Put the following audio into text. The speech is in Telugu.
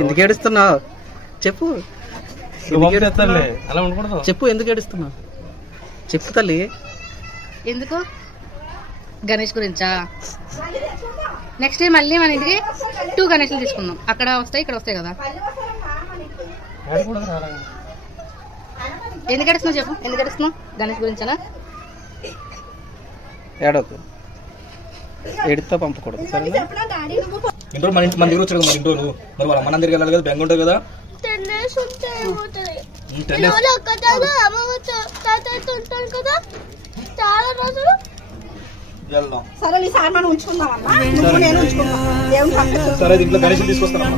ఎందుకు ఏడుస్తున్నావు చెప్పు, అలా ఉండకూడదు. చెప్పు ఎందుకు ఏడుస్తున్నావు చెప్పు తల్లి. ఎందుకు? గణేష్ గురించా? నెక్స్ట్ టైం మళ్ళీ మన ఇంటికి 2 గణేష్లు తీసుకుందాం. అక్కడ వస్తాయి ఇక్కడ వస్తాయి కదా. ఎందుకు ఏడుస్తున్నావు చెప్పు, ఎందుకు ఏడుస్తున్నావు? గణేష్ గురించా? ఏడవకు, ఏడితో పంపకూడదు సరేనా? ఇంట్లో మన దగ్గర వచ్చాడు కదా, మన ఇంట్లో మరి వాళ్ళ అమ్మ దగ్గరికి వెళ్ళాలి కదా, బెంగ ఉంటుంది కదా. సరే ఇంట్లో గణేష్ తీసుకొస్తాను.